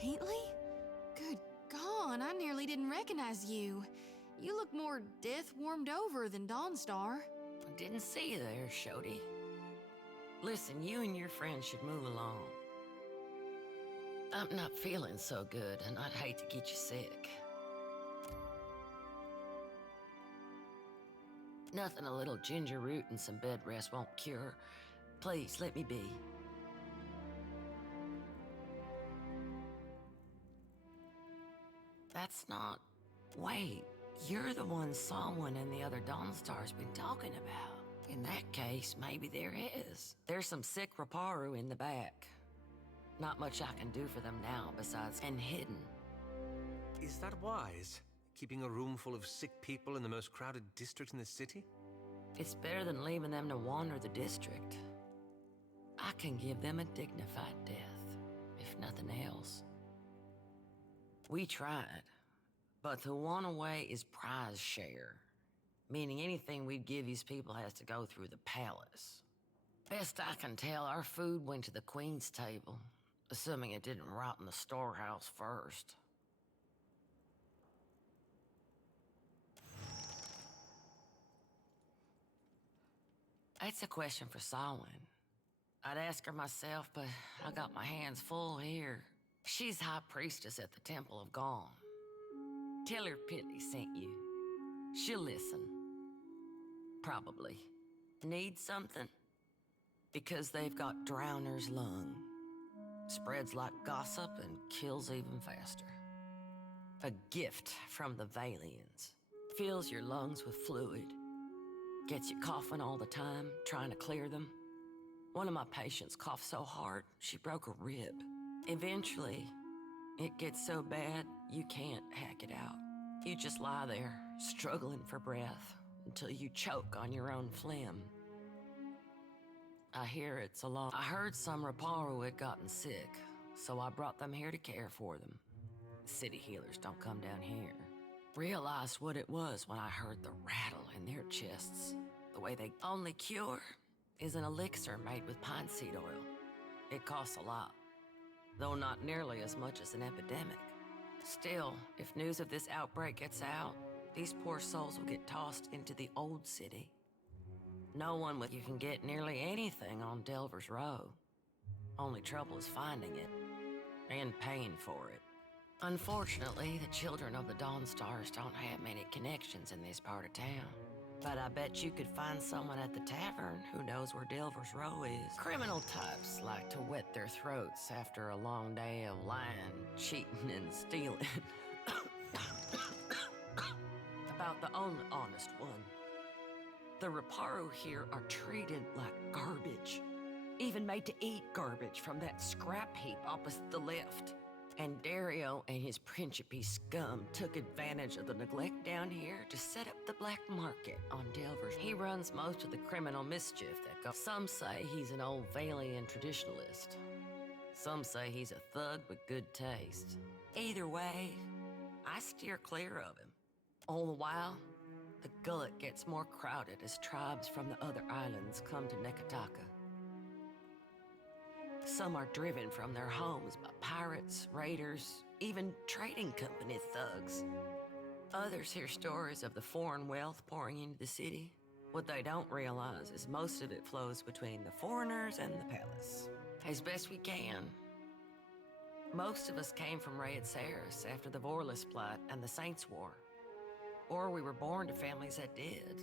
Peatley? Good God, I nearly didn't recognize you. You look more death-warmed over than Dawnstar. I didn't see you there, Shody. Listen, you and your friends should move along. I'm not feeling so good, and I'd hate to get you sick. Nothing a little ginger root and some bed rest won't cure. Please, let me be. That's not... Wait, you're the one Salwyn and the other Dawnstar's been talking about. In that case, maybe there is. There's some sick Raparu in the back. Not much I can do for them now besides and hidden. Is that wise? Keeping a room full of sick people in the most crowded district in the city? It's better than leaving them to wander the district. I can give them a dignified death, if nothing else. We tried, but the one away is prize share, meaning anything we'd give these people has to go through the palace. Best I can tell, our food went to the Queen's table, assuming it didn't rot in the storehouse first. That's a question for Salwyn. I'd ask her myself, but I got my hands full here. She's high priestess at the Temple of Gone. Tell her Pitley sent you. She'll listen. Probably. Need something? Because they've got Drowner's lung. Spreads like gossip and kills even faster. A gift from the Valians. Fills your lungs with fluid. Gets you coughing all the time, trying to clear them. One of my patients coughed so hard, she broke a rib. Eventually, it gets so bad, you can't hack it out. You just lie there, struggling for breath, until you choke on your own phlegm. I hear it's a lot. I heard some Raparu had gotten sick, so I brought them here to care for them. City healers don't come down here. Realized what it was when I heard the rattle in their chests. The way they only cure is an elixir made with pine seed oil. It costs a lot, though not nearly as much as an epidemic. Still, if news of this outbreak gets out, these poor souls will get tossed into the old city. No one you can get nearly anything on Delver's Row. Only trouble is finding it, and paying for it. Unfortunately, the children of the Dawnstars don't have many connections in this part of town. But I bet you could find someone at the tavern who knows where Delver's Row is. Criminal types like to wet their throats after a long day of lying, cheating, and stealing. About the only honest one. The Raparu here are treated like garbage. Even made to eat garbage from that scrap heap opposite the lift. And Dario and his Principe scum took advantage of the neglect down here to set up the black market on Delver's. He runs most of the criminal mischief that goes. Some say he's an old Valian traditionalist. Some say he's a thug with good taste. Either way, I steer clear of him. All the while, the gullet gets more crowded as tribes from the other islands come to Nekataka. Some are driven from their homes by pirates, raiders, even trading company thugs. Others hear stories of the foreign wealth pouring into the city. What they don't realize is most of it flows between the foreigners and the palace. As best we can. Most of us came from Raed Saris after the Vorlis Plight and the Saints' War. Or we were born to families that did.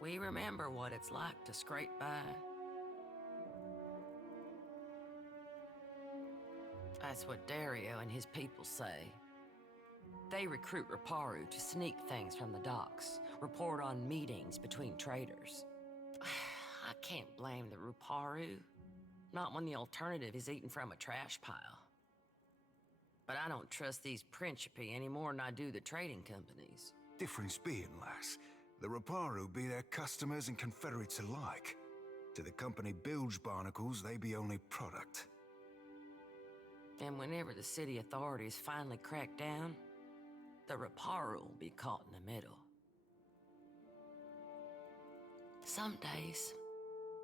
We remember what it's like to scrape by. That's what Dario and his people say. They recruit Raparu to sneak things from the docks, report on meetings between traders. I can't blame the Raparu, not when the alternative is eating from a trash pile. But I don't trust these Principe any more than I do the trading companies. Difference being, lass, the Raparu be their customers and confederates alike. To the company bilge barnacles, they be only product. And whenever the city authorities finally crack down, the Raparu will be caught in the middle. Some days,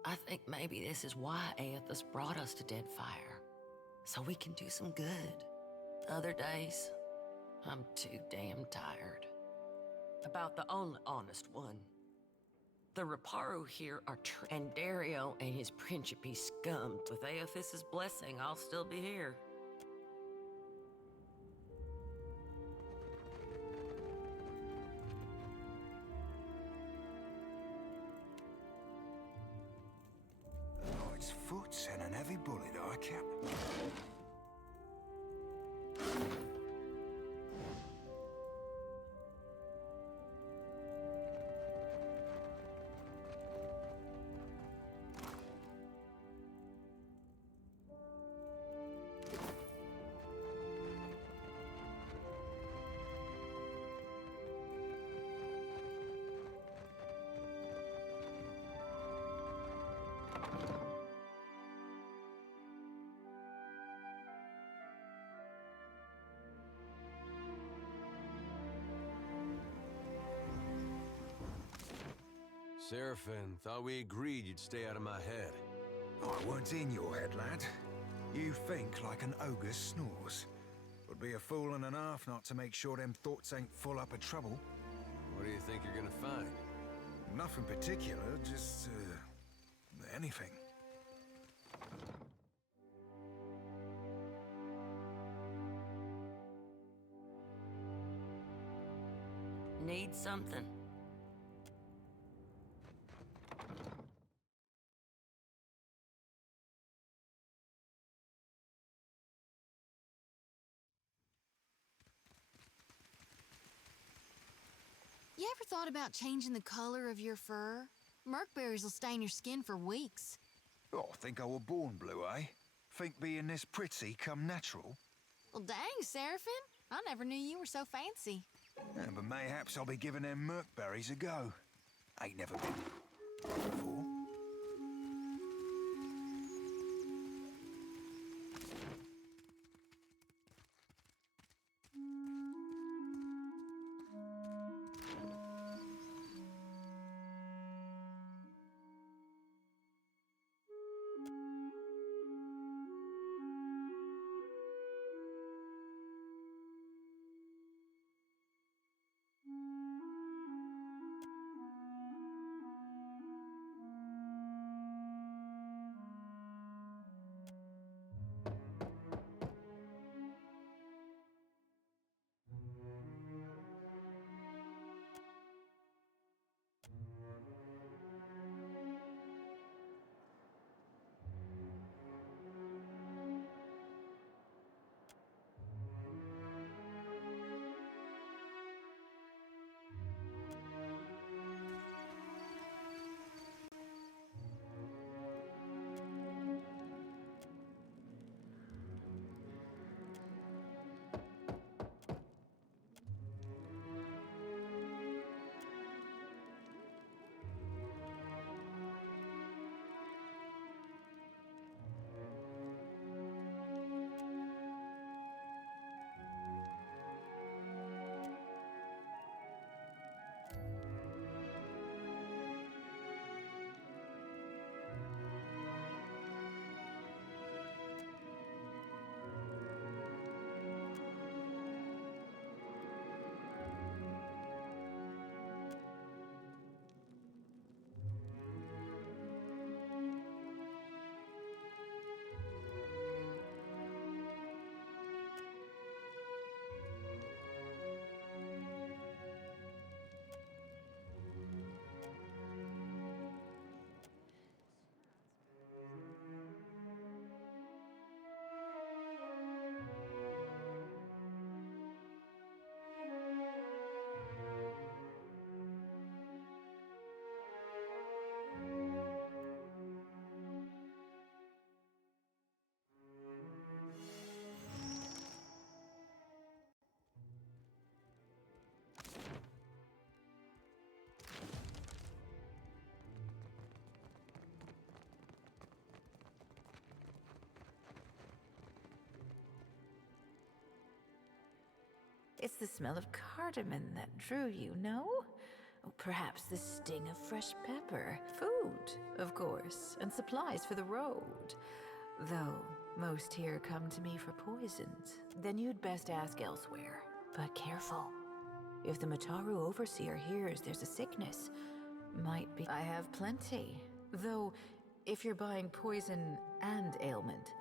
I think maybe this is why Aethys brought us to Deadfire. so we can do some good. Other days, I'm too damn tired. About the only honest one. The Reparu here are and Dario and his Principe scummed. With Aethis's blessing, I'll still be here. A knight's foot and an heavy bullet, I cap. Seraphim, thought we agreed you'd stay out of my head. I weren't in your head, lad. You think like an ogre snores. Would be a fool and a half not to make sure them thoughts ain't full up of trouble. What do you think you're gonna find? Nothing particular, just, anything. Need something? You ever thought about changing the color of your fur? Merkberries will stain your skin for weeks. Oh, think I were born blue, eh? Think being this pretty come natural? Well, dang, Seraphim. I never knew you were so fancy. Yeah, but mayhaps I'll be giving them Merkberries a go. Ain't never been before. It's the smell of cardamom that drew you, no? Oh, perhaps the sting of fresh pepper. Food, of course, and supplies for the road. Though most here come to me for poisons, then you'd best ask elsewhere. But careful. If the Mataru overseer hears there's a sickness, might be. I have plenty. Though, if you're buying poison and ailment.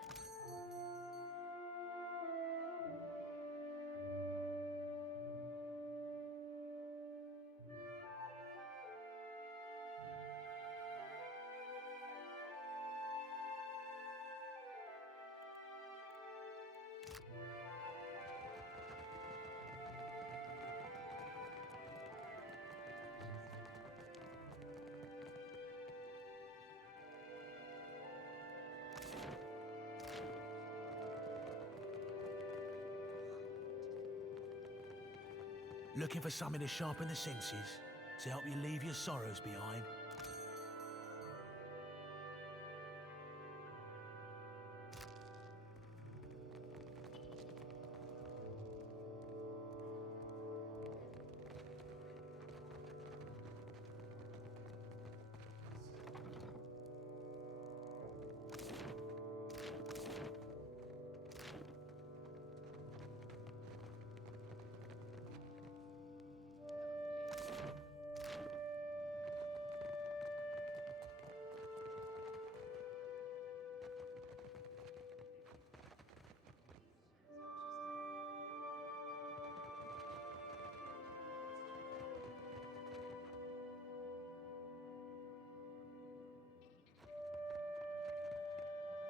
Looking for something to sharpen the senses, to help you leave your sorrows behind?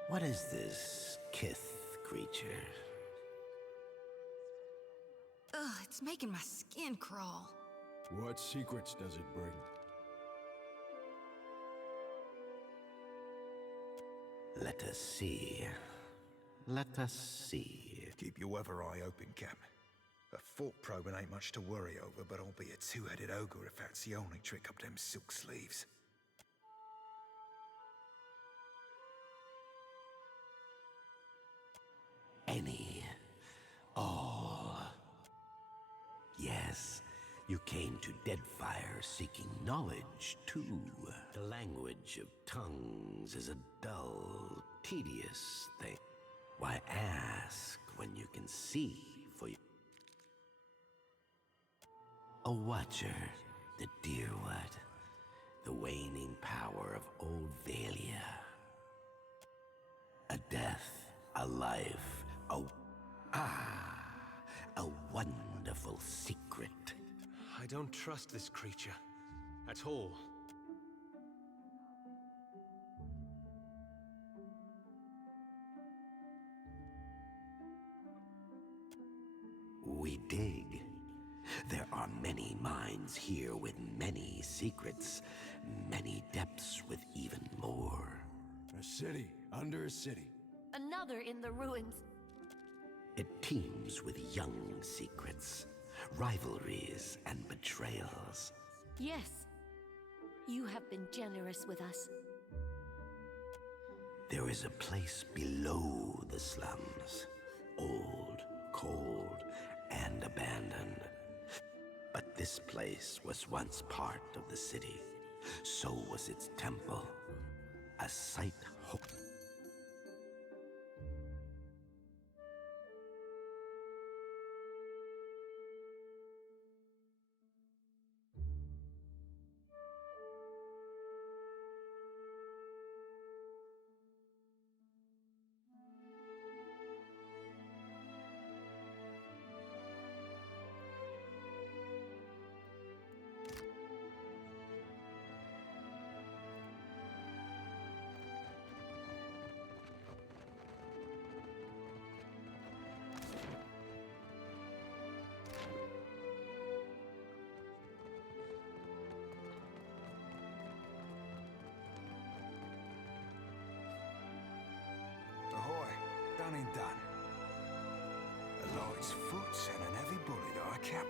What is this kith creature? Ugh, it's making my skin crawl. What secrets does it bring? Let us see. Let us see. Keep your other eye open, Cap. A fork probing ain't much to worry over, but I'll be a two-headed ogre if that's the only trick up them silk sleeves. Any. All. Yes, you came to Deadfire seeking knowledge, too. The language of tongues is a dull, tedious thing. Why ask when you can see for you? A watcher, the dear what? The waning power of old Valia. A death, a life, a wonderful secret. I don't trust this creature. At all. We dig. There are many minds here with many secrets, many depths with even more. A city under a city. Another in the ruins. It teems with young secrets, rivalries, and betrayals. Yes. You have been generous with us. There is a place below the slums, old, cold, and abandoned. But this place was once part of the city. So was its temple, a sight hope. Ahoy, done and done. A light's foot and an heavy bullet, I Cap.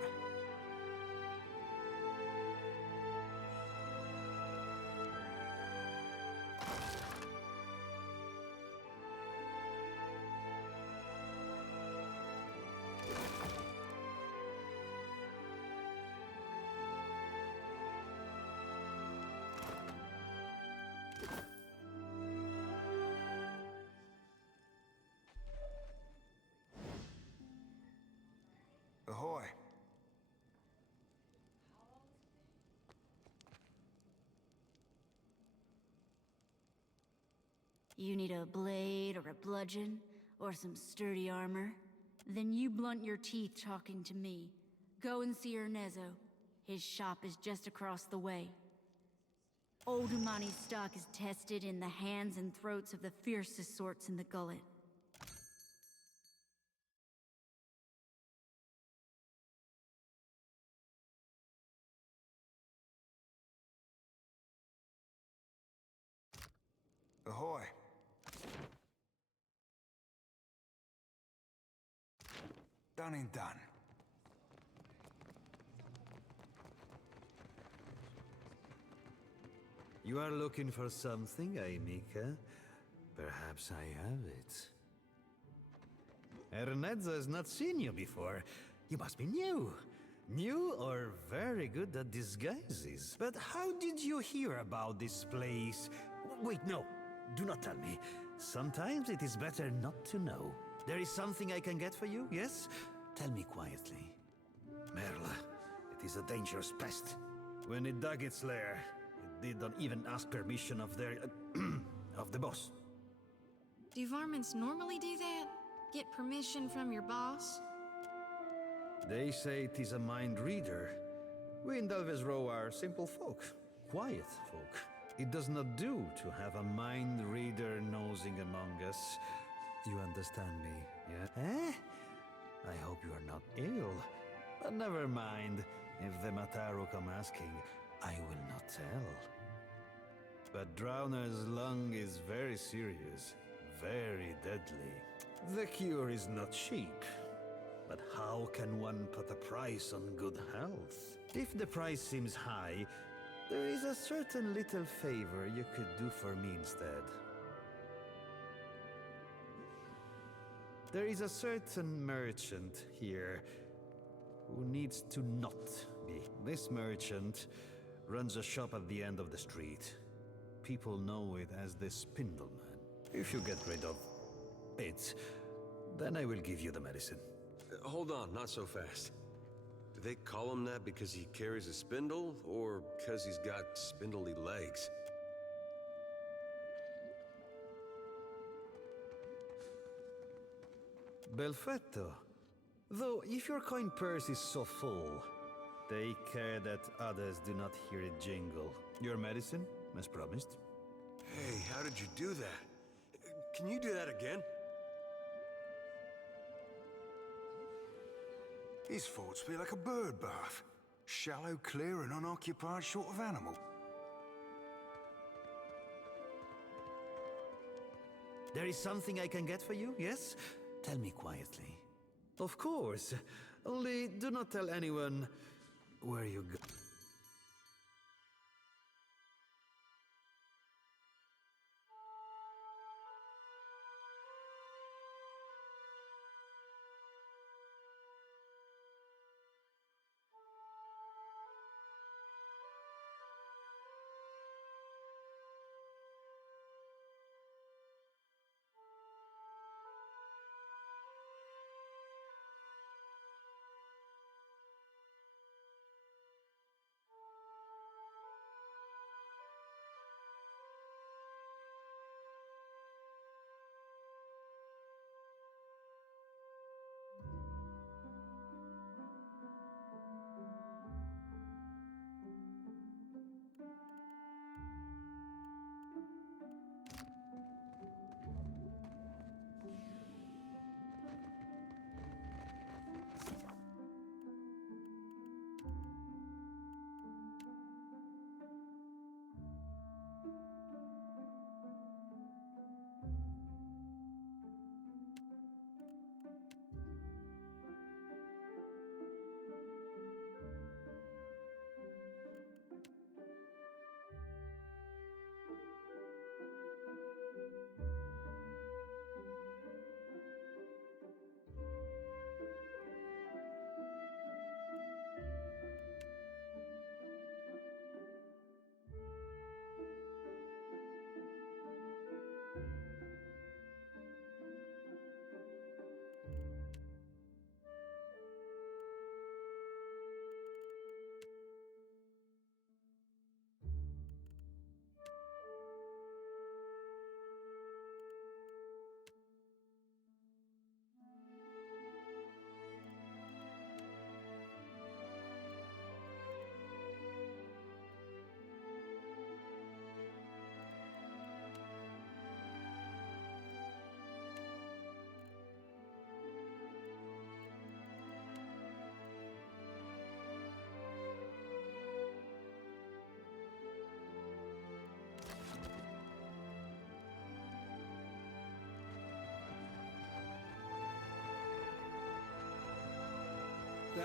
You need a blade or a bludgeon or some sturdy armor? Then you blunt your teeth talking to me. Go and see Ernesto. His shop is just across the way. Old Umani's stock is tested in the hands and throats of the fiercest sorts in the gullet. Ahoy. Done and done. You are looking for something, Aimika? Perhaps I have it. Ernezzo has not seen you before. You must be new. New or very good at disguises. But how did you hear about this place? Wait, no. Do not tell me. Sometimes it is better not to know. There is something I can get for you, yes? Tell me quietly. Merla, it is a dangerous pest. When it dug its lair, it did not even ask permission of their... of the boss. Do varmints normally do that? Get permission from your boss? They say it is a mind reader. We in Delves Row are simple folk. Quiet folk. It does not do to have a mind reader nosing among us. You understand me, yeah? Eh? I hope you are not ill. But never mind. If the Mataru come asking, I will not tell. But Drowner's lung is very serious. Very deadly. The cure is not cheap. But how can one put a price on good health? If the price seems high, there is a certain little favor you could do for me instead. There is a certain merchant here who needs to not be. This merchant runs a shop at the end of the street. People know it as the Spindleman. If you get rid of it, then I will give you the medicine. Hold on, not so fast. Do they call him that because he carries a spindle, or because he's got spindly legs? Belfetto. Though, if your coin purse is so full, take care that others do not hear it jingle. Your medicine, as promised. Hey, how did you do that? Can you do that again? His thoughts be like a bird bath. Shallow, clear, and unoccupied short of animal. There is something I can get for you, yes? Tell me quietly. Of course. Only do not tell anyone where you go.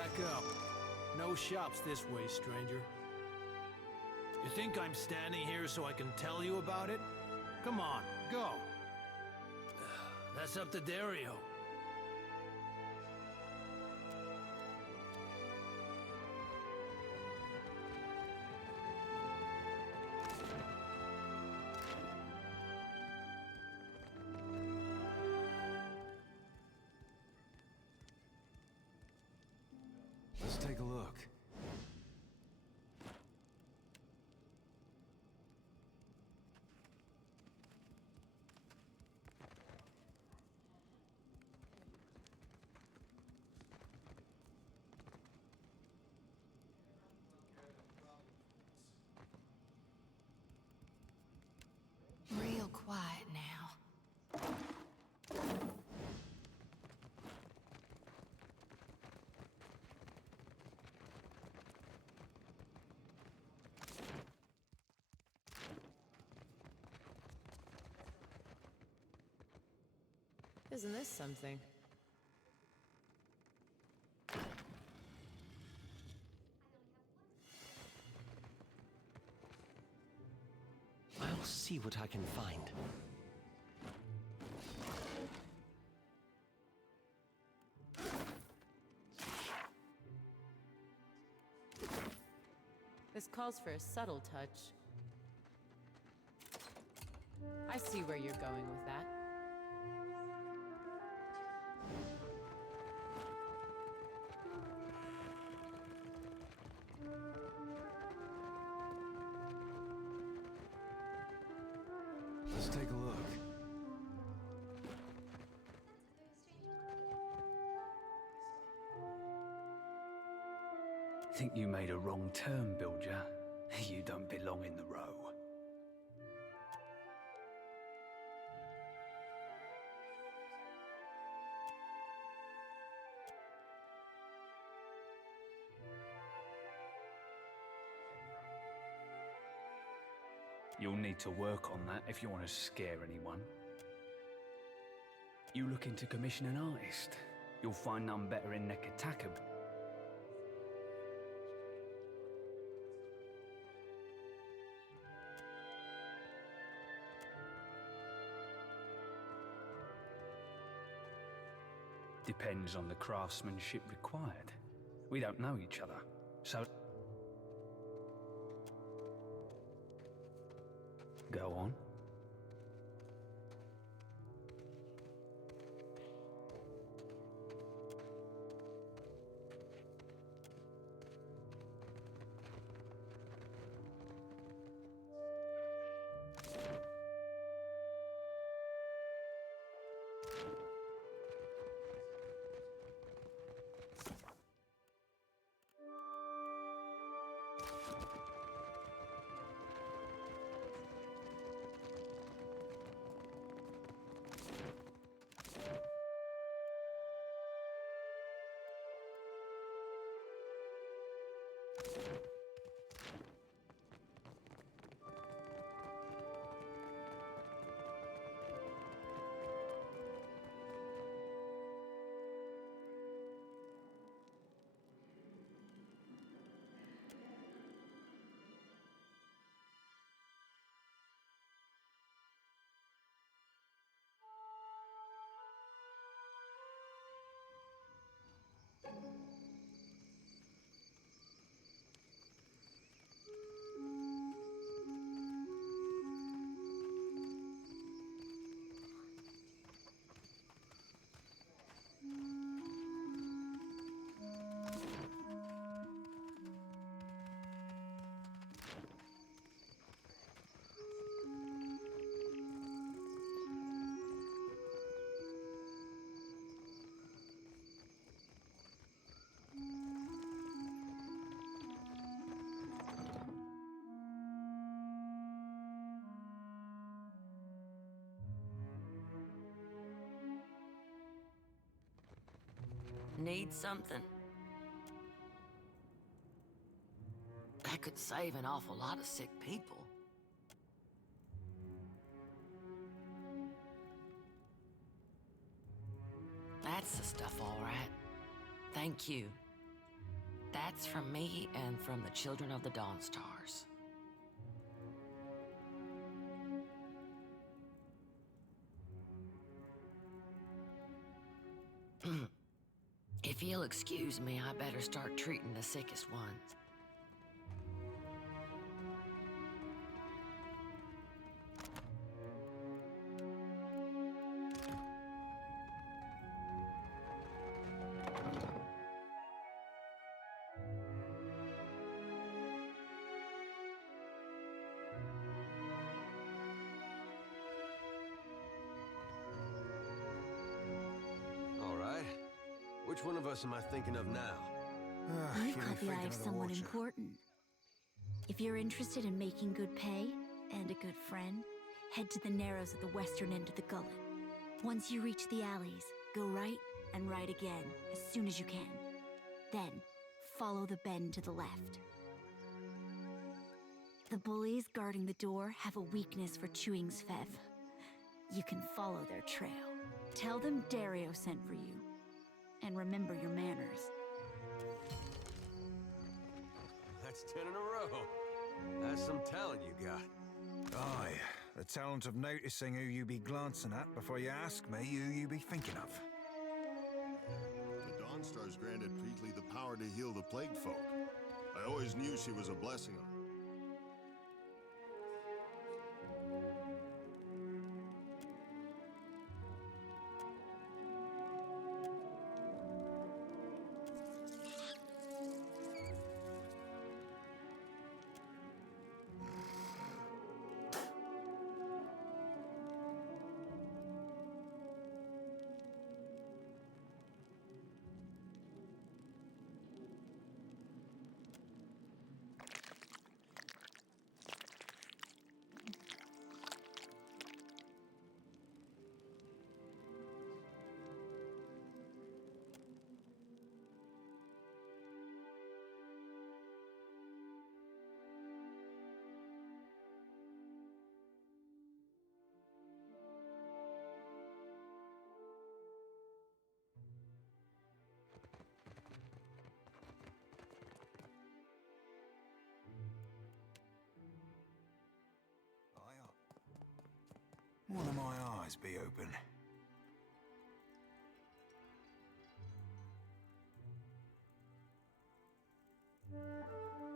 back up. No shops this way, stranger. You think I'm standing here so I can tell you about it? Come on, go. That's up to Dario. Let's take a look. Real quiet now. Isn't this something? I'll see what I can find. This calls for a subtle touch. I see where you're going with that. Let's take a look. Think you made a wrong turn, Bilger. You don't belong in the row. You'll need to work on that if you want to scare anyone. You looking to commission an artist? You'll find none better in Nekatatab. Depends on the craftsmanship required. We don't know each other, so... Go on. Need something? That could save an awful lot of sick people. That's the stuff, all right. Thank you. That's from me and from the children of the Dawnstars. If you'll excuse me, I better start treating the sickest ones. All right. Which one of us am I thinking of now? You caught the eye of someone important. If you're interested in making good pay and a good friend, head to the narrows at the western end of the gullet. Once you reach the alleys, go right and right again as soon as you can. Then, follow the bend to the left. The bullies guarding the door have a weakness for chewing Svev. You can follow their trail. Tell them Dario sent for you. And remember your manners. That's 10 in a row. That's some talent you got. Aye, the talent of noticing who you be glancing at before you ask me who you be thinking of. The Dawnstars granted Priestley the power to heal the plagued folk. I always knew she was a blessing on. One of my eyes be open.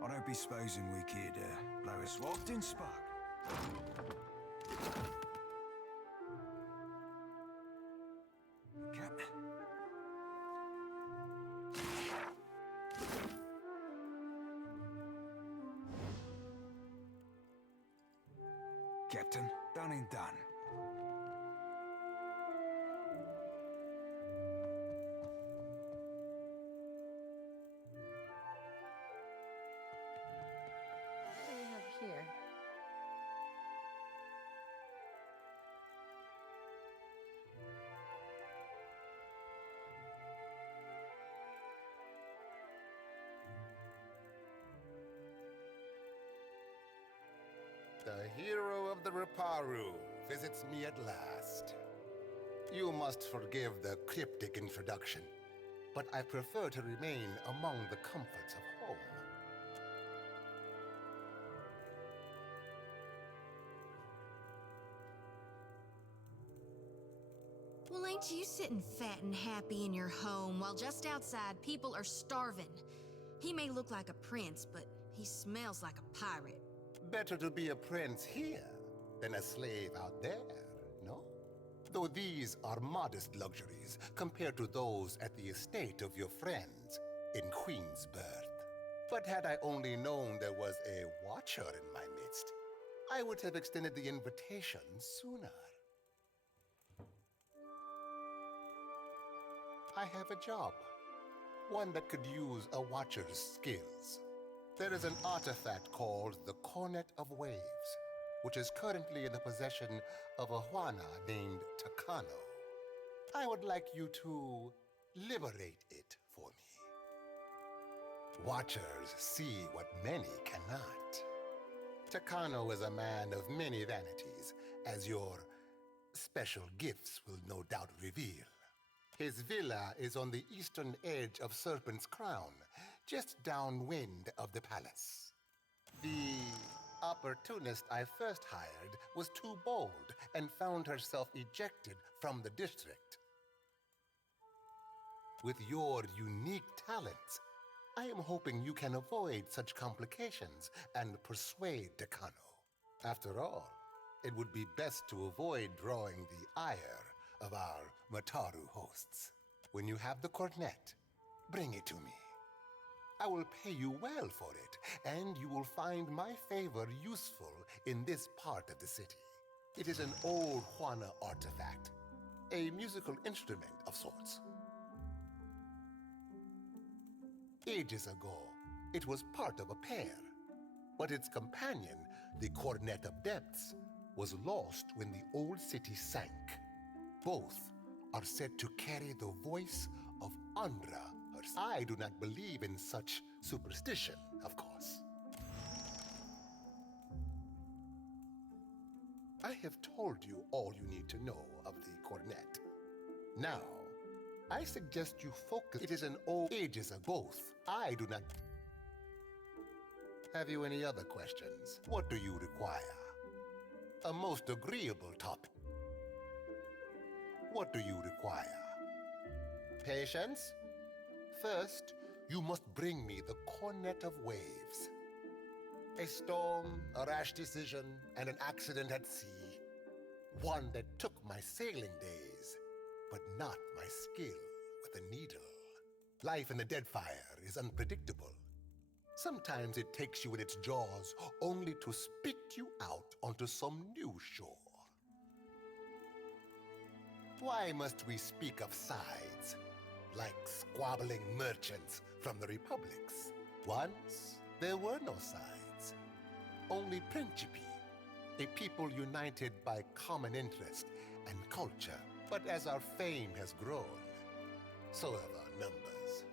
I don't be supposing we could blow a swapped in spark. Captain, done and done. What do we have here? The hero of the Riparu visits me at last. You must forgive the cryptic introduction, but I prefer to remain among the comforts of home. Well, ain't you sitting fat and happy in your home while just outside people are starving? He may look like a prince, but he smells like a pirate. Better to be a prince here than a slave out there, no? Though these are modest luxuries compared to those at the estate of your friends in Queensbirth. But had I only known there was a watcher in my midst, I would have extended the invitation sooner. I have a job, one that could use a watcher's skills. There is an artifact called the Cornet of Waves, which is currently in the possession of a Juana named Takano. I would like you to liberate it for me. Watchers see what many cannot. Takano is a man of many vanities, as your special gifts will no doubt reveal. His villa is on the eastern edge of Serpent's Crown, just downwind of the palace. The opportunist I first hired was too bold and found herself ejected from the district. With your unique talents, I am hoping you can avoid such complications and persuade Decano. After all, it would be best to avoid drawing the ire of our Mataru hosts. When you have the cornet, bring it to me. I will pay you well for it, and you will find my favor useful in this part of the city. It is an old Juana artifact, a musical instrument of sorts. Ages ago, it was part of a pair, but its companion, the Cornet of Depths, was lost when the old city sank. Both are said to carry the voice of Andra herself. I do not believe in such superstition, of course. I have told you all you need to know of the cornet. Now, I suggest you focus. It is an old ages of both. I do not. Have you any other questions? What do you require? A most agreeable topic. What do you require? Patience? First, you must bring me the Cornet of Waves. A storm, a rash decision, and an accident at sea. One that took my sailing days, but not my skill with a needle. Life in the Deadfire is unpredictable. Sometimes it takes you in its jaws only to spit you out onto some new shore. Why must we speak of sides, like squabbling merchants from the republics? Once, there were no sides, only principi, a people united by common interest and culture. But as our fame has grown, so have our numbers.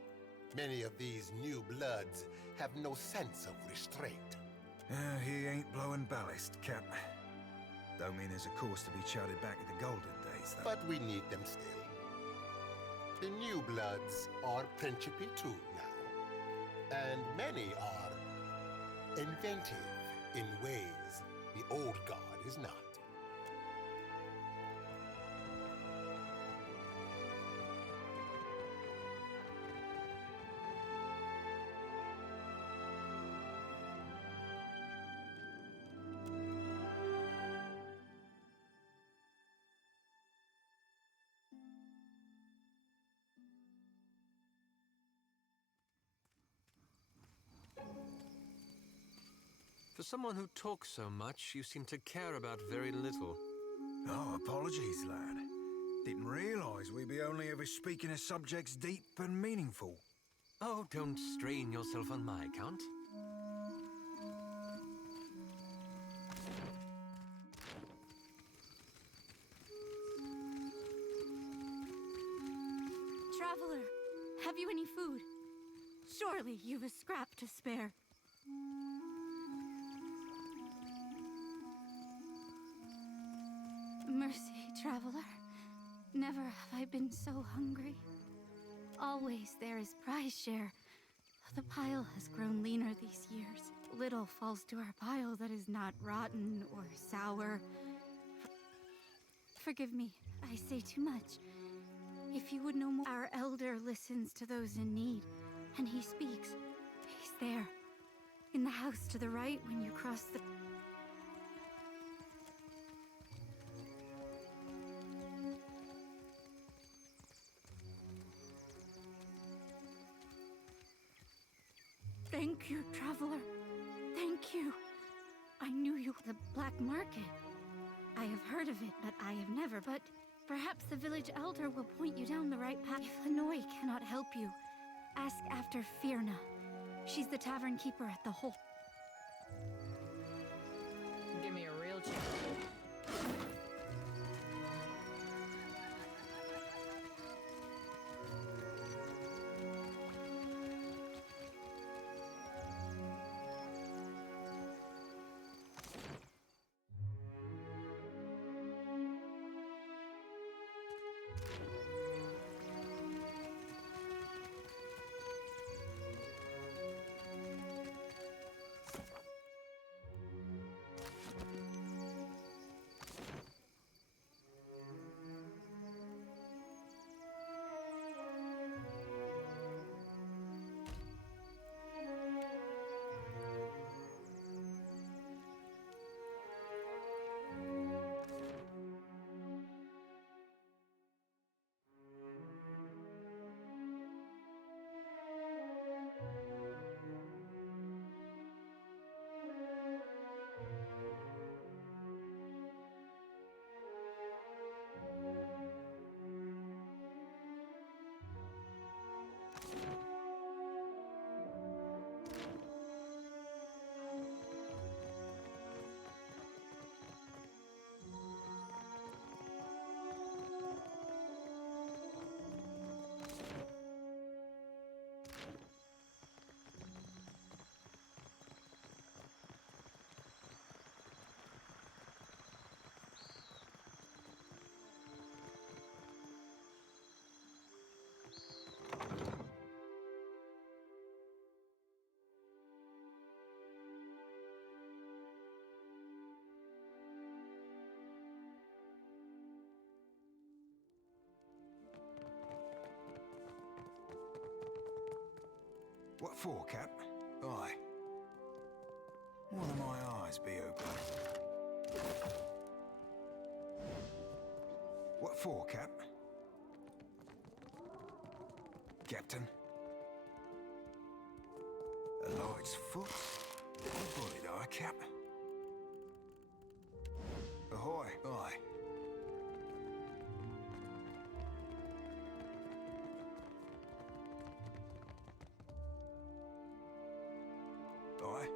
Many of these new bloods have no sense of restraint. He ain't blowing ballast, Cap. Don't mean there's a course to be charted back to the golden days, though. But we need them still. The new bloods are principi too now. And many are inventive in ways the old guard is not. For someone who talks so much, you seem to care about very little. Oh, apologies, lad. Didn't realize we'd be only ever speaking of subjects deep and meaningful. Oh, don't strain yourself on my account. Traveler, have you any food? Surely you've a scrap to spare. Mercy, traveler. Never have I been so hungry. Always there is prize share. The pile has grown leaner these years. Little falls to our pile that is not rotten or sour. Forgive me, I say too much. If you would know more, our elder listens to those in need, and he speaks. He's there, in the house to the right when you cross the... Thank you, traveler. Thank you. I knew you. The black market. I have heard of it, but I have never. But perhaps the village elder will point you down the right path. If Hanoi cannot help you, ask after Firna. She's the tavern keeper at the Hole. Give me a real chance. What for, Cap? Aye. One of my eyes be open. What for, Cap? Captain? A light's foot? A bullet eye, Cap? Ahoy, aye. Aye.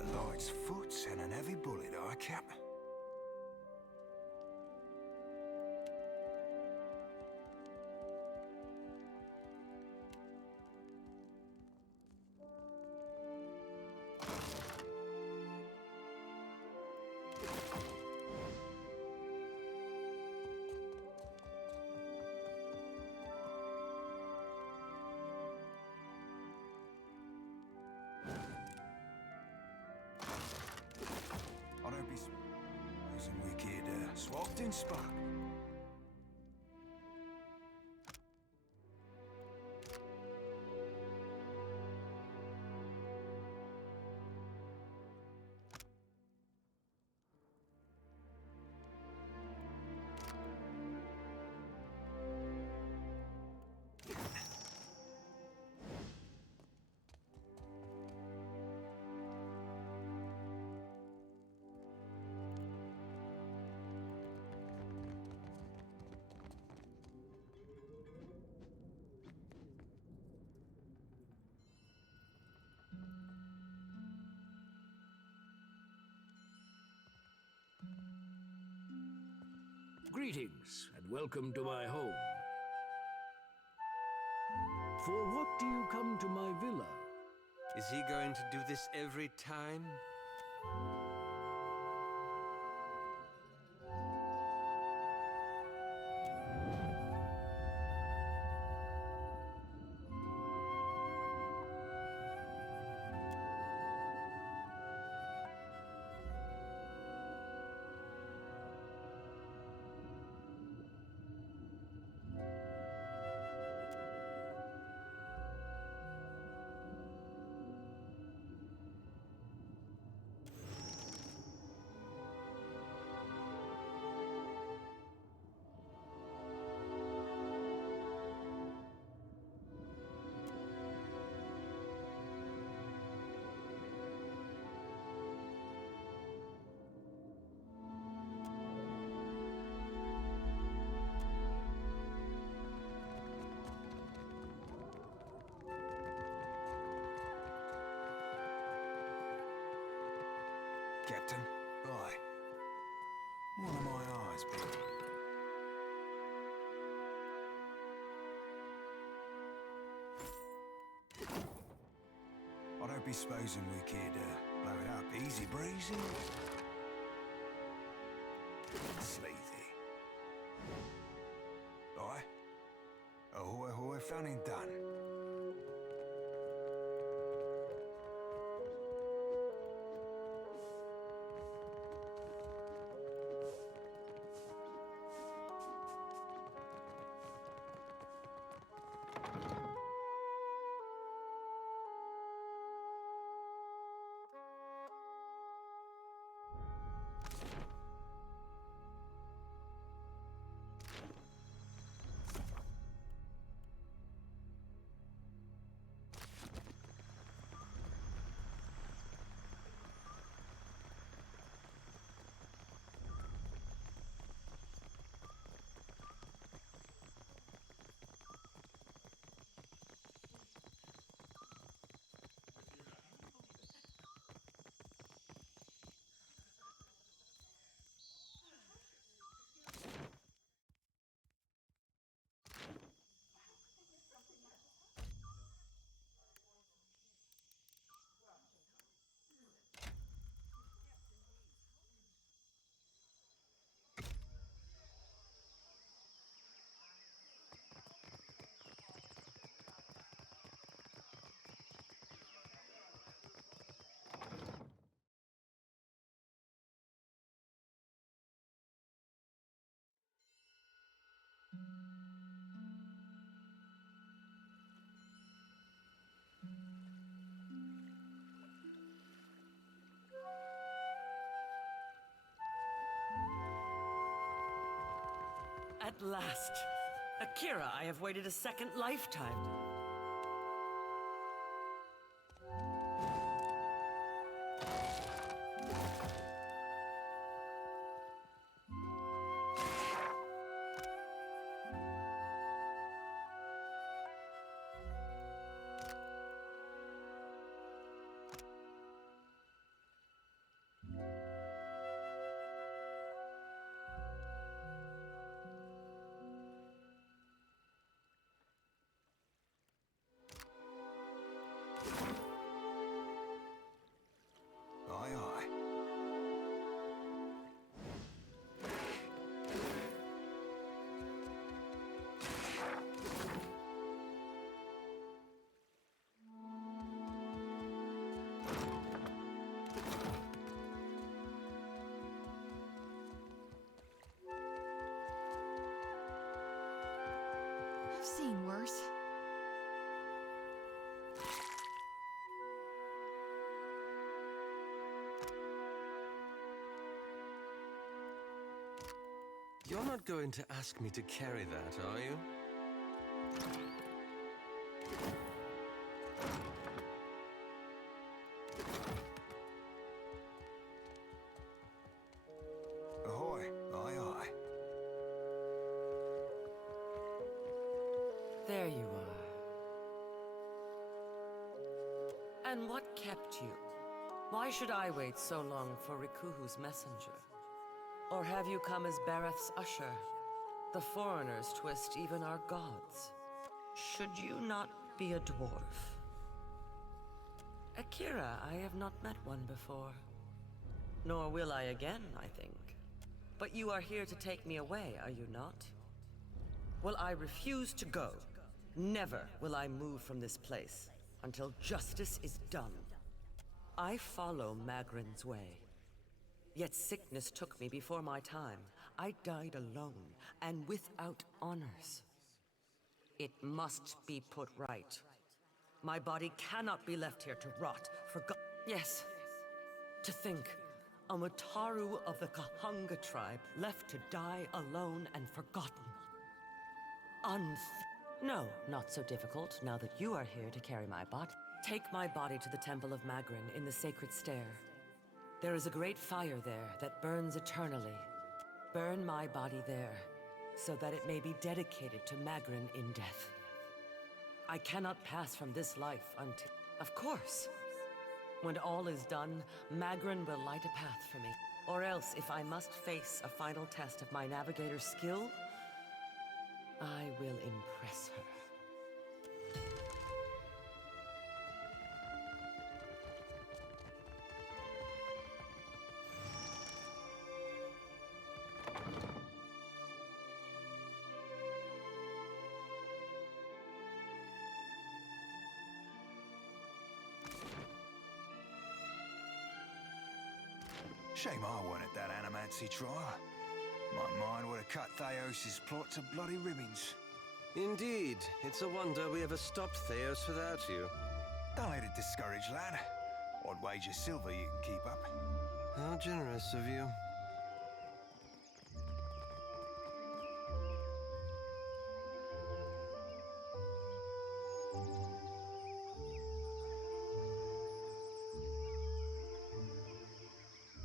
A light's foot and an heavy bullet, aye, Cap? I don't be supposing we could, swapped in spark. Greetings, and welcome to my home. For what do you come to my villa? Is he going to do this every time? Captain? Aye. One of my eyes be open. I don't be supposing we could, blow it up easy breezy? Sleazy. Aye. Ahoy, ahoy, fun and done. At last. Akira, I have waited a second lifetime. Aye, aye. I've seen worse. You're not going to ask me to carry that, are you? Ahoy. Aye, aye. There you are. And what kept you? Why should I wait so long for Rikuhu's messenger? Or have you come as Bareth's usher? The foreigners twist even our gods. Should you not be a dwarf? Akira, I have not met one before. Nor will I again, I think. But you are here to take me away, are you not? Well, I refuse to go. Never will I move from this place until justice is done. I follow Magrin's way. Yet sickness took me before my time. I died alone and without honors. It must be put right. My body cannot be left here to rot, Yes, to think, a Mutaru of the Kahunga tribe left to die alone and forgotten. No, not so difficult now that you are here to carry my body. Take my body to the Temple of Magrin in the Sacred Stair. There is a great fire there that burns eternally. Burn my body there, so that it may be dedicated to Magrin in death. I cannot pass from this life until... Of course! When all is done, Magrin will light a path for me. Or else, if I must face a final test of my navigator's skill, I will impress her. Shame I weren't at that animancy trial. My mind would have cut Theos' plot to bloody ribbons. Indeed. It's a wonder we ever stopped Theos without you. Don't let it discourage, lad. I'd wager silver you can keep up. How generous of you.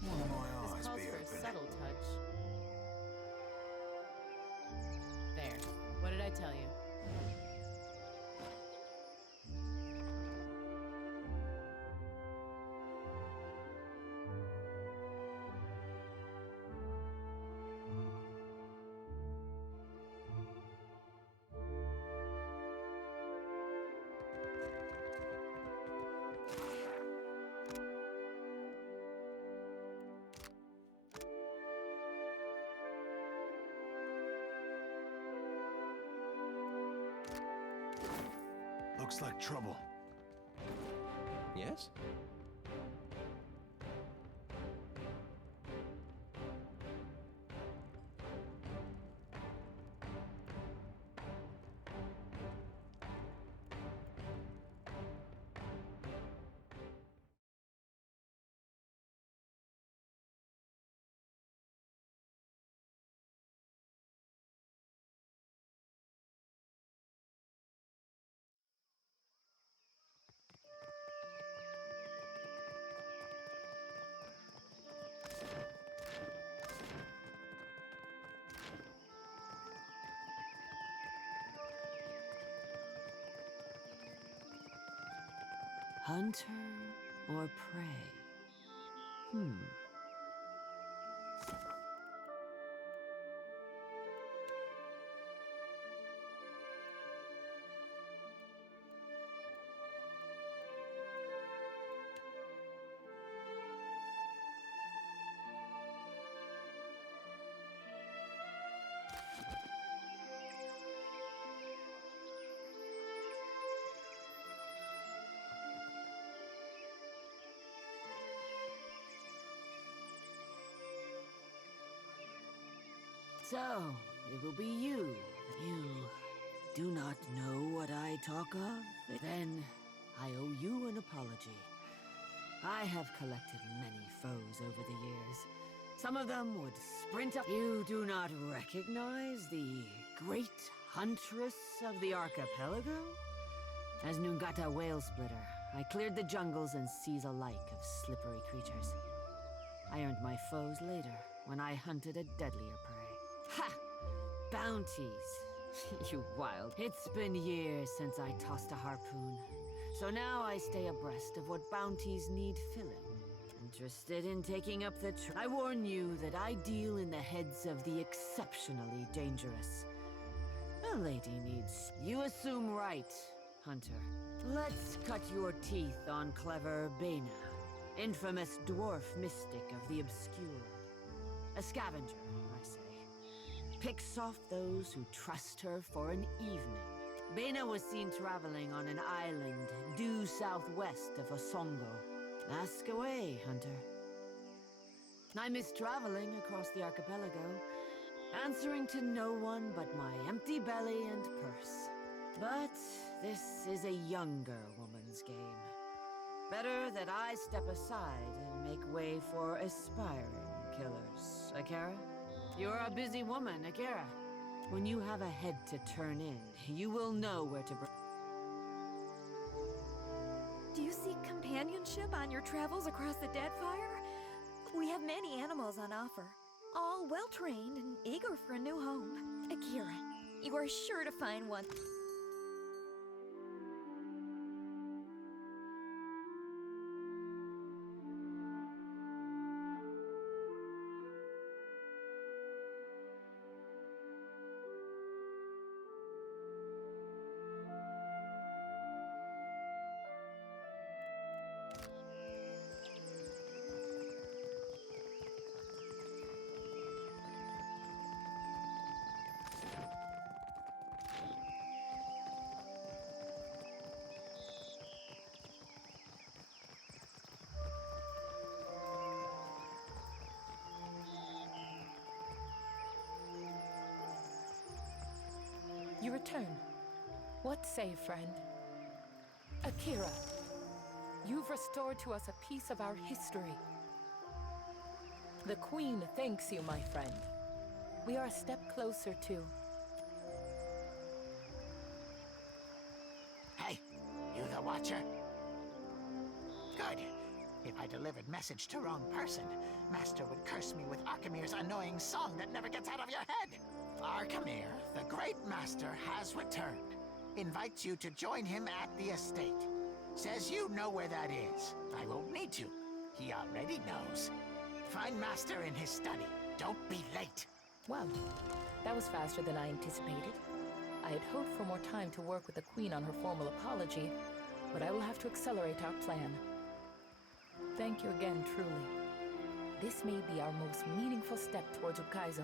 One of my eyes This calls be for a open. subtle touch. There. What did I tell you? Looks like trouble. Yes? Hunter or prey? So, it will be you. You do not know what I talk of? Then I owe you an apology. I have collected many foes over the years. Some of them would sprint up. You do not recognize the great huntress of the archipelago? As Nungata Whale Splitter, I cleared the jungles and seas alike of slippery creatures. I earned my foes later, when I hunted a deadlier prey. Ha! Bounties. You wild. It's been years since I tossed a harpoon. So now I stay abreast of what bounties need filling. Interested in taking up the I warn you that I deal in the heads of the exceptionally dangerous. A lady needs... You assume right, Hunter. Let's cut your teeth on clever Bena, infamous dwarf mystic of the obscure. A scavenger, I say. Picks off those who trust her for an evening. Bena was seen traveling on an island due southwest of Osongo. Ask away, Hunter. I miss traveling across the archipelago, answering to no one but my empty belly and purse. But this is a younger woman's game. Better that I step aside and make way for aspiring killers. Akira? You're a busy woman, Akira. When you have a head to turn in, you will know where to bring... Do you seek companionship on your travels across the Deadfire? We have many animals on offer, all well-trained and eager for a new home. Akira, you are sure to find one. You return. What say, friend? Akira, you've restored to us a piece of our history. The Queen thanks you, my friend. We are a step closer to... Hey, you the Watcher? Good. If I delivered message to wrong person, Master would curse me with Archimir's annoying song that never gets out of your head. Archimir, the great master, has returned. Invites you to join him at the estate. Says you know where that is. I won't need to. He already knows. Find Master in his study. Don't be late. Well, that was faster than I anticipated. I had hoped for more time to work with the Queen on her formal apology, but I will have to accelerate our plan. Thank you again, truly. This may be our most meaningful step towards Ukaizo.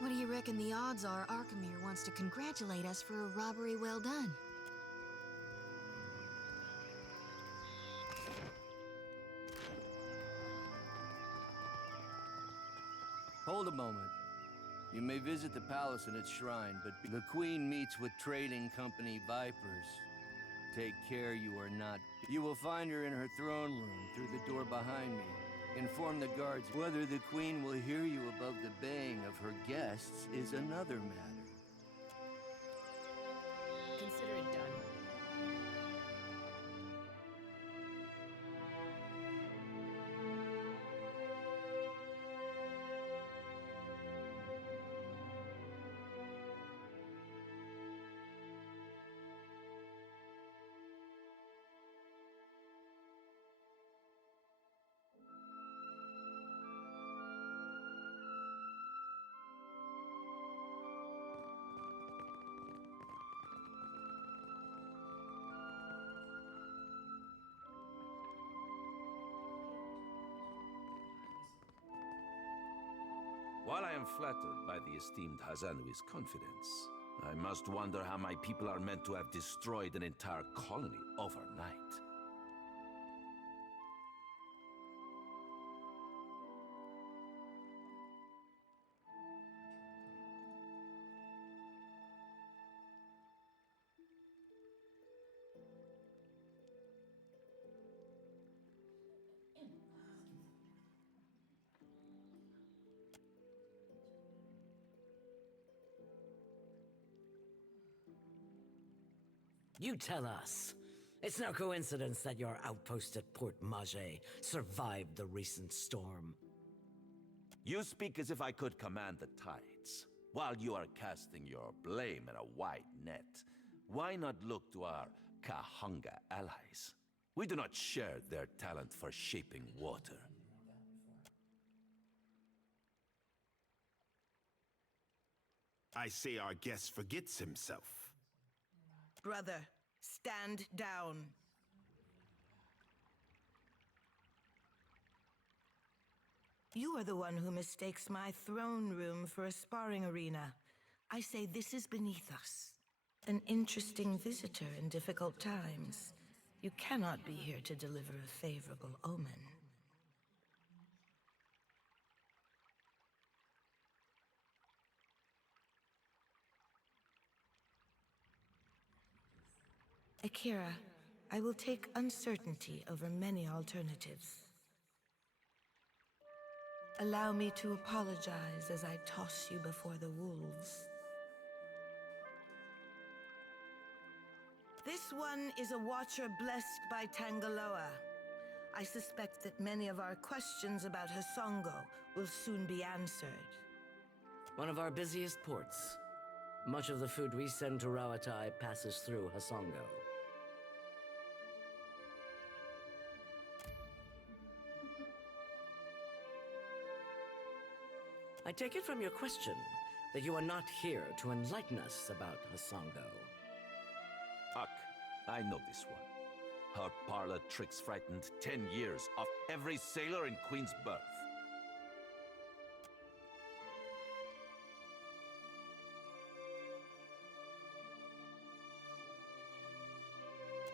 What do you reckon the odds are Archimir wants to congratulate us for a robbery well done? Hold a moment. You may visit the palace and its shrine, but the Queen meets with trading company Vipers. Take care you are not... You will find her in her throne room through the door behind me. Inform the guards. Whether the Queen will hear you above the baying of her guests is another matter. Consider it done. While I am flattered by the esteemed Hazanui's confidence, I must wonder how my people are meant to have destroyed an entire colony overnight. You tell us. It's no coincidence that your outpost at Port Mage survived the recent storm. You speak as if I could command the tides. While you are casting your blame in a wide net, why not look to our Kahanga allies? We do not share their talent for shaping water. I say our guest forgets himself. Brother, stand down. You are the one who mistakes my throne room for a sparring arena. I say this is beneath us. An interesting visitor in difficult times. You cannot be here to deliver a favorable omen. Akira, I will take uncertainty over many alternatives. Allow me to apologize as I toss you before the wolves. This one is a watcher blessed by Tangaloa. I suspect that many of our questions about Hasongo will soon be answered. One of our busiest ports. Much of the food we send to Rawatai passes through Hasongo. I take it from your question that you are not here to enlighten us about Hasongo. Huck, I know this one. Her parlor tricks frightened 10 years of every sailor in Queen's Birth.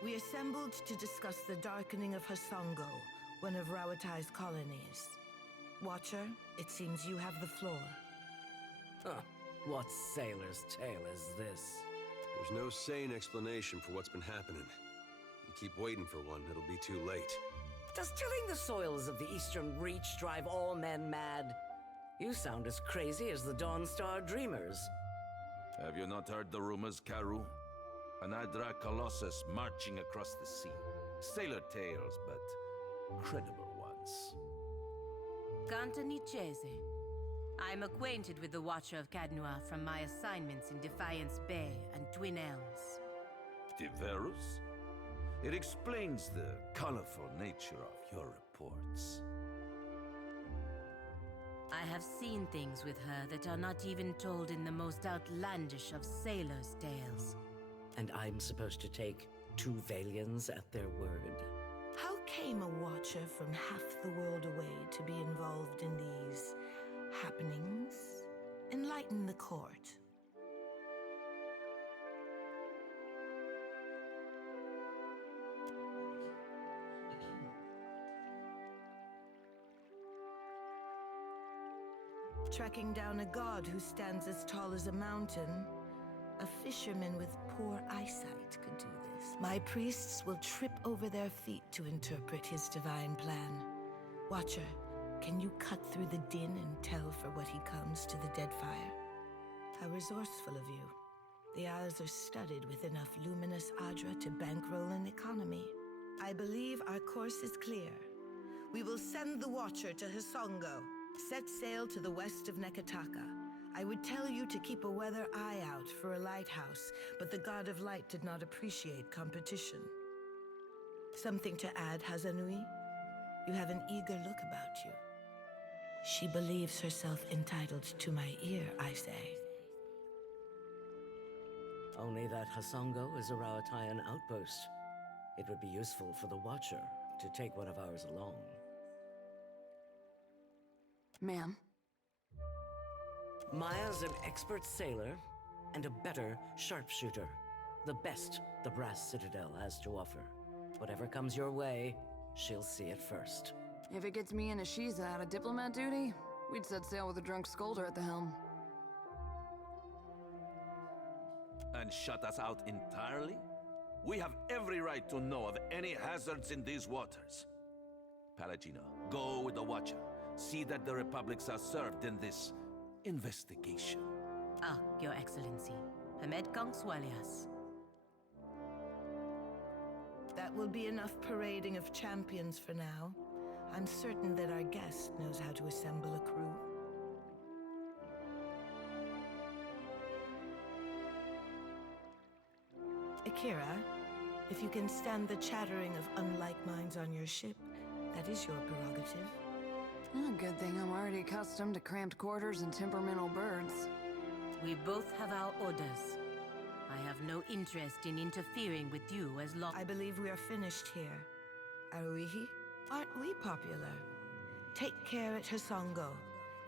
We assembled to discuss the darkening of Hasongo, one of Rawatai's colonies. Watcher, it seems you have the floor. Huh. What sailor's tale is this? There's no sane explanation for what's been happening. You keep waiting for one, it'll be too late. Does tilling the soils of the Eastern Reach drive all men mad? You sound as crazy as the Dawnstar Dreamers. Have you not heard the rumors, Karu? An Adra Colossus marching across the sea. Sailor tales, but credible ones. Cantanichese. I'm acquainted with the Watcher of Cadnua from my assignments in Defiance Bay and Twin Elms. Diverus? It explains the colorful nature of your reports. I have seen things with her that are not even told in the most outlandish of sailors' tales. And I'm supposed to take two Valians at their word? How came a watcher from half the world away to be involved in these happenings? Enlighten the court. Tracking down a god who stands as tall as a mountain. A fisherman with poor eyesight could do this. My priests will trip over their feet to interpret his divine plan. Watcher, can you cut through the din and tell for what he comes to the Deadfire? How resourceful of you. The Isles are studded with enough luminous Adra to bankroll an economy. I believe our course is clear. We will send the Watcher to Hasongo. Set sail to the west of Nekataka. I would tell you to keep a weather eye out for a lighthouse, but the God of Light did not appreciate competition. Something to add, Hazanui? You have an eager look about you. She believes herself entitled to my ear, I say. Only that Hasongo is a Rawatayan outpost. It would be useful for the Watcher to take one of ours along. Ma'am? Maya's an expert sailor and a better sharpshooter. The best the Brass Citadel has to offer. Whatever comes your way, she'll see it first. If it gets me and Ashiza out of diplomat duty, we'd set sail with a drunk scolder at the helm. And shut us out entirely? We have every right to know of any hazards in these waters. Palagino, go with the Watcher. See that the Republics are served in this investigation. Ah, Your Excellency. Hamed Kong Swalias. That will be enough parading of champions for now. I'm certain that our guest knows how to assemble a crew. Akira, if you can stand the chattering of unlike minds on your ship, that is your prerogative. Good thing I'm already accustomed to cramped quarters and temperamental birds. We both have our orders. I have no interest in interfering with you as long— I believe we are finished here. Aruihi, aren't we popular? Take care at Hasongo.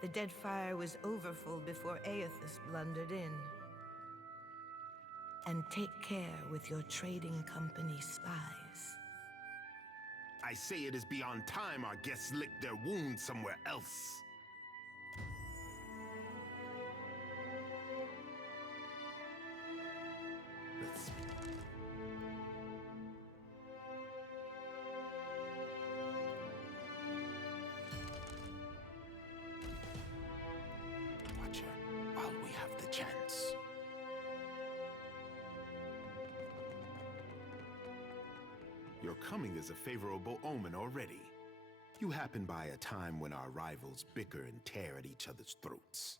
The Deadfire was overfull before Aethys blundered in. And take care with your trading company spies. I say it is beyond time our guests lick their wounds somewhere else. Let's speak. Watcher, while we have the chance. Your coming is a favorable omen already. You happen by a time when our rivals bicker and tear at each other's throats.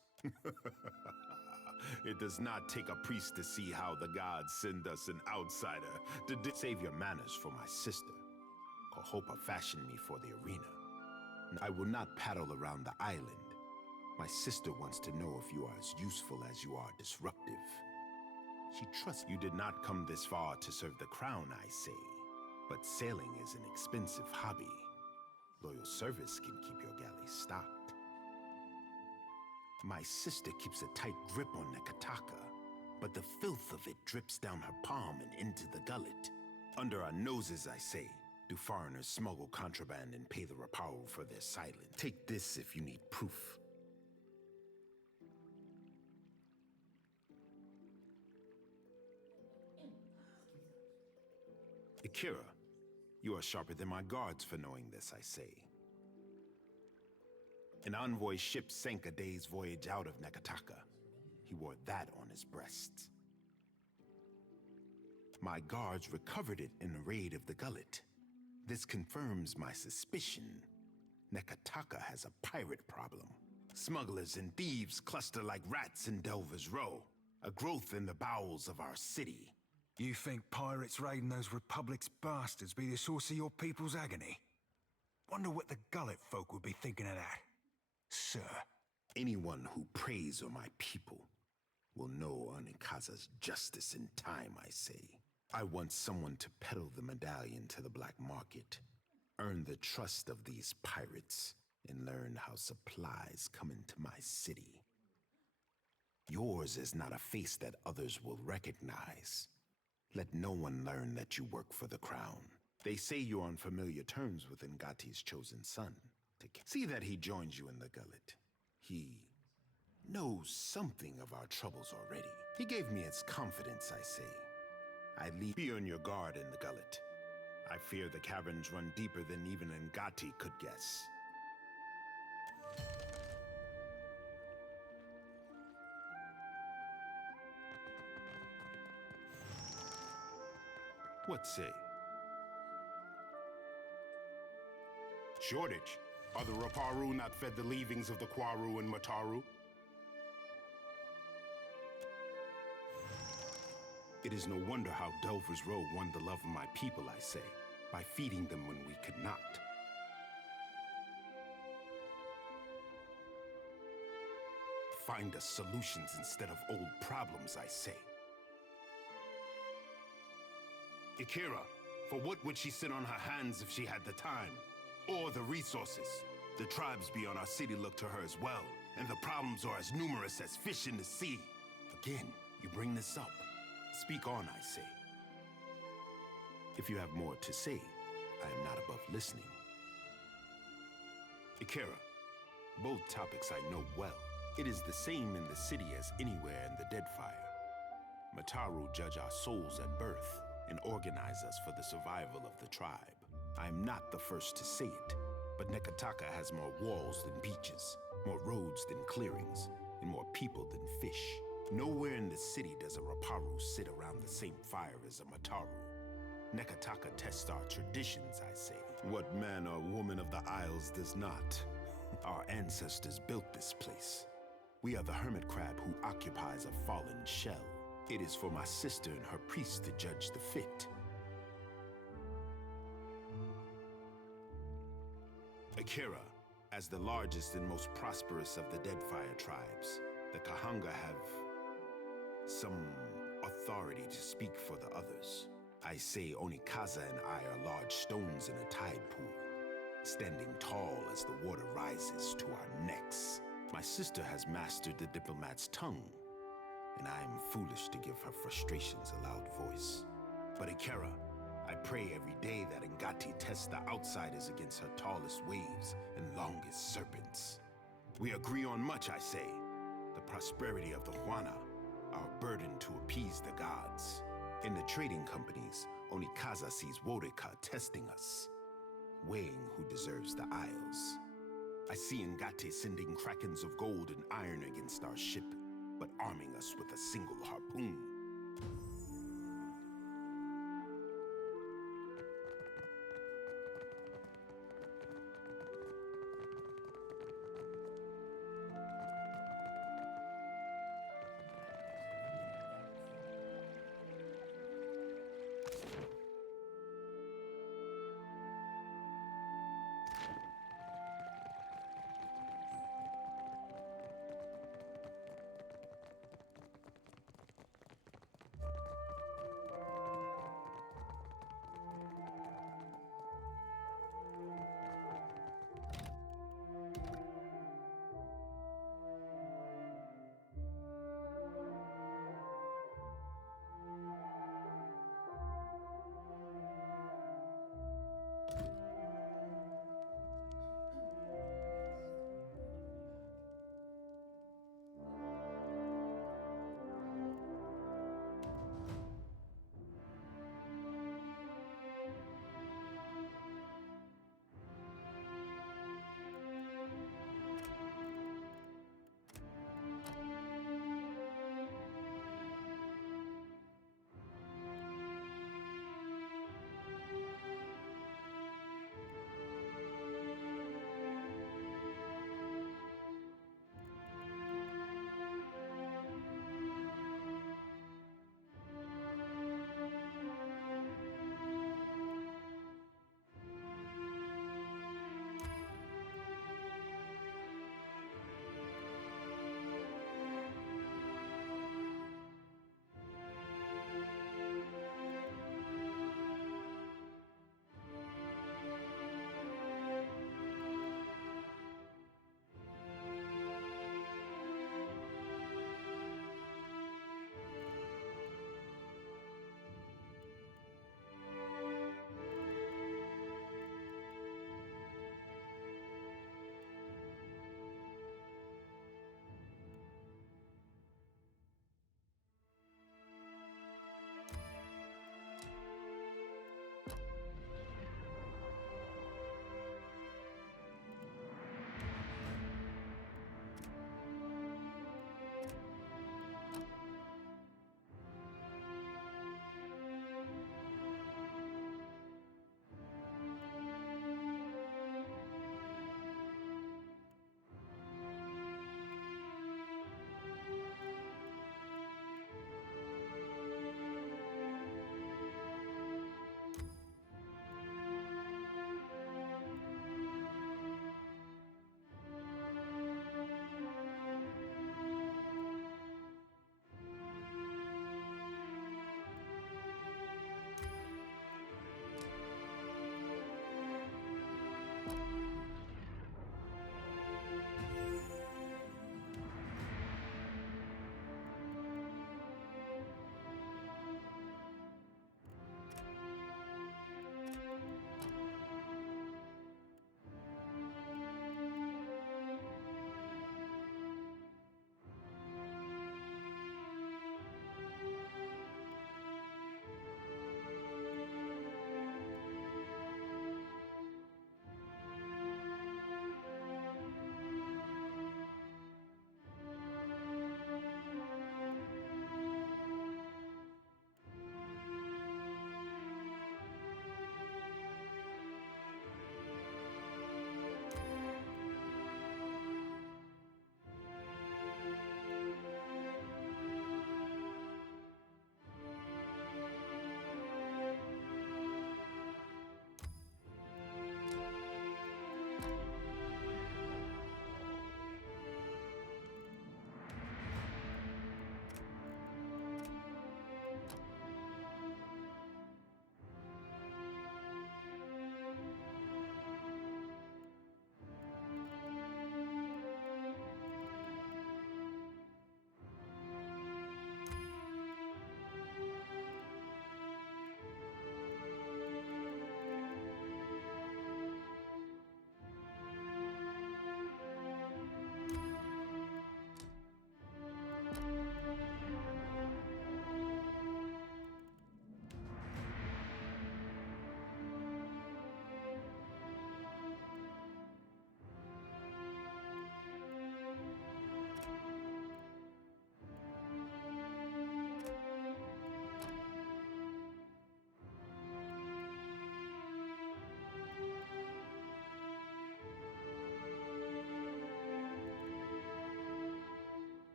It does not take a priest to see how the gods send us an outsider to save your manners for my sister. Kohopa fashioned me for the arena. I will not paddle around the island. My sister wants to know if you are as useful as you are disruptive. She trusts you did not come this far to serve the crown, I say. But sailing is an expensive hobby. Loyal service can keep your galley stocked. My sister keeps a tight grip on Nekataka, but the filth of it drips down her palm and into the gullet. Under our noses, I say, do foreigners smuggle contraband and pay the Rapau for their silence? Take this if you need proof. Akira, you are sharper than my guards for knowing this, I say. An envoy ship sank a day's voyage out of Nekataka. He wore that on his breast. My guards recovered it in a raid of the gullet. This confirms my suspicion. Nekataka has a pirate problem. Smugglers and thieves cluster like rats in Delver's Row, a growth in the bowels of our city. You think pirates raiding those Republic's bastards be the source of your people's agony? Wonder what the gullet folk would be thinking of that. Sir. Anyone who preys on my people will know Onikaza's justice in time, I say. I want someone to peddle the medallion to the black market, earn the trust of these pirates, and learn how supplies come into my city. Yours is not a face that others will recognize. Let no one learn that you work for the crown. They say you're on familiar terms with Ngati's chosen son. See that he joins you in the gullet. He knows something of our troubles already. He gave me his confidence, I say. I leave you on your guard in the gullet. I fear the caverns run deeper than even Ngati could guess. What say? Shortage. Are the Raparu not fed the leavings of the Kwaru and Mataru? It is no wonder how Delver's Row won the love of my people, I say, by feeding them when we could not. Find us solutions instead of old problems, I say. Akira, for what would she sit on her hands if she had the time? Or the resources? The tribes beyond our city look to her as well. and the problems are as numerous as fish in the sea. Again, you bring this up. Speak on, I say. If you have more to say, I am not above listening. Ikera, both topics I know well. It is the same in the city as anywhere in the Deadfire. Mataru judge our souls at birth and organize us for the survival of the tribe. I am not the first to say it, but Nekataka has more walls than beaches, more roads than clearings, and more people than fish. Nowhere in the city does a Raparu sit around the same fire as a Mataru. Nekataka tests our traditions, I say. What man or woman of the Isles does not? Our ancestors built this place. We are the hermit crab who occupies a fallen shell. It is for my sister and her priest to judge the fit. Akira, as the largest and most prosperous of the Deadfire tribes, the Kahanga have some authority to speak for the others. I say Onikaza and I are large stones in a tide pool, standing tall as the water rises to our necks. My sister has mastered the diplomat's tongue, and I am foolish to give her frustrations a loud voice. But Ikera, I pray every day that Ngati tests the outsiders against her tallest waves and longest serpents. We agree on much, I say. The prosperity of the Huana, our burden to appease the gods. In the trading companies, Onikaza sees Worika testing us, weighing who deserves the Isles. I see Ngati sending krakens of gold and iron against our ship, but arming us with a single harpoon.